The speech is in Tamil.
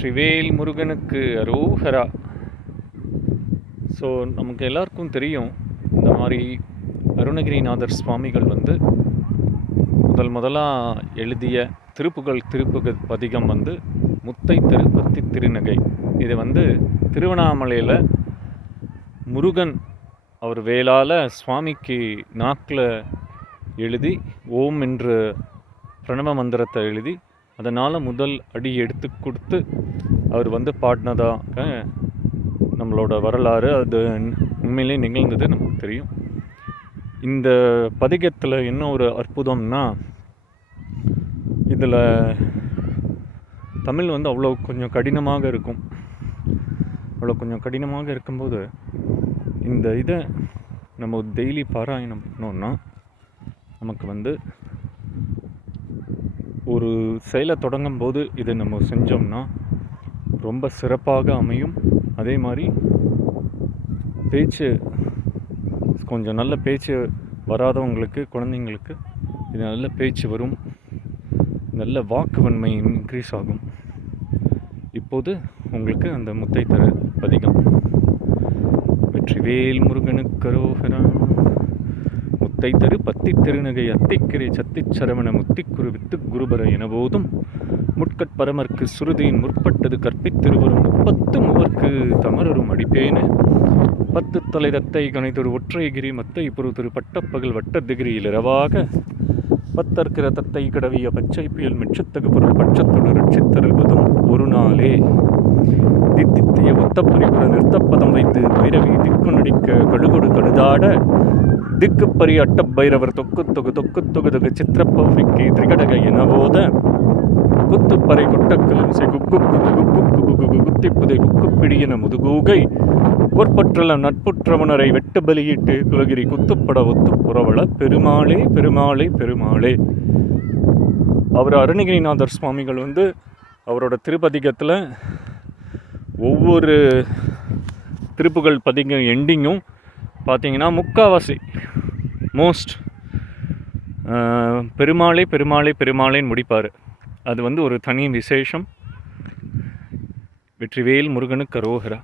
வெற்றிவேல் முருகனுக்கு அரோகரா. ஸோ நமக்கு எல்லாருக்கும் தெரியும், இந்த மாதிரி அருணகிரிநாதர் சுவாமிகள் வந்து முதலாக எழுதிய திருப்புகழ் பதிகம் வந்து முத்தை திருப்பத்தி திருநகை. இது வந்து திருவண்ணாமலையில் முருகன் அவர் வேளால் சுவாமிக்கு நாக்கில் எழுதி ஓம் என்ற பிரணவ மந்திரத்தை எழுதி அதனால் முதல் அடி எடுத்து கொடுத்து அவர் வந்து பாடினதாக நம்மளோட வரலாறு. அது உண்மையிலே நிகழ்ந்தது நமக்கு தெரியும். இந்த பதிகத்தில் என்ன ஒரு அற்புதம்னா, இதில் தமிழ் வந்து அவ்வளோ கொஞ்சம் கடினமாக இருக்கும். அவ்வளோ கொஞ்சம் கடினமாக இருக்கும்போது இந்த இதை நம்ம டெய்லி பாராயணம் பண்ணோன்னா நமக்கு வந்து ஒரு செயலை தொடங்கும் போது இதை நம்ம செஞ்சோம்னா ரொம்ப சிறப்பாக அமையும். அதே மாதிரி பேச்சு கொஞ்சம் நல்ல பேச்சு வராதவங்களுக்கு, குழந்தைங்களுக்கு இது நல்ல பேச்சு வரும், நல்ல வாக்கு வன்மை இன்க்ரீஸ் ஆகும். இப்போது உங்களுக்கு அந்த முத்தை தர பதிகம். வெற்றிவேல் முருகனுக்கு அரோகரா. முத்தை தரு பத்தி திருநகை அத்திக்கிரை சத்திச் சரவண முத்திக்குரு வித்து குருபர எனபோதும் முட்கட்பரமர்க்கு சுருதியின் முற்பட்டது கற்பித்திருவரும் 30 மூவர்க்கு தமரரும் அடிப்பேன 10 தலை தத்தை கணைதொரு ஒற்றைகிரி மத்தை புரு திரு பட்டப்பகல் வட்டதிகிரியில் இரவாக பத்தற்கிற தத்தை கடவிய பச்சை புயல் மெச்சத்தகு பொருள் பட்சத்தொடு ரட்சித்தருள்வதும் ஒரு நாளே தித்தித்திய ஒத்தப்பரிபுர நிறுத்தப்பதம் வைத்து பைரவி திக்கு நடிக்க கழுகொடு கடுதாட திக்குப்பறி அட்டப்பைரவர் தொக்கு தொகு தொக்கு தொகு தொகு சித்திரப்பௌரிக்கு திரிகடக எனவோத குத்துப்பறை கொட்டக்கலம்சை குத்திப்புதை குக்குப்பிடியன முதுகூகை கொற்பற்றல நட்புற்றவனரை வெட்டு பலியிட்டு குலகிரி குத்துப்பட ஒத்து புறவள பெருமாளே பெருமாளே பெருமாளே. அவர் அருணகிரிநாதர் சுவாமிகள் வந்து அவரோட திருப்பதிகத்தில் ஒவ்வொரு திருப்புகழ் பதிக எண்டிங்கும் பார்த்தீங்கன்னா முக்காவாசி மோஸ்ட் பெருமாளே பெருமாளே பெருமாளேன்னு முடிப்பார். அது வந்து ஒரு தனி விசேஷம். வெற்றிவேல் முருகனுக்கு அரோகரா.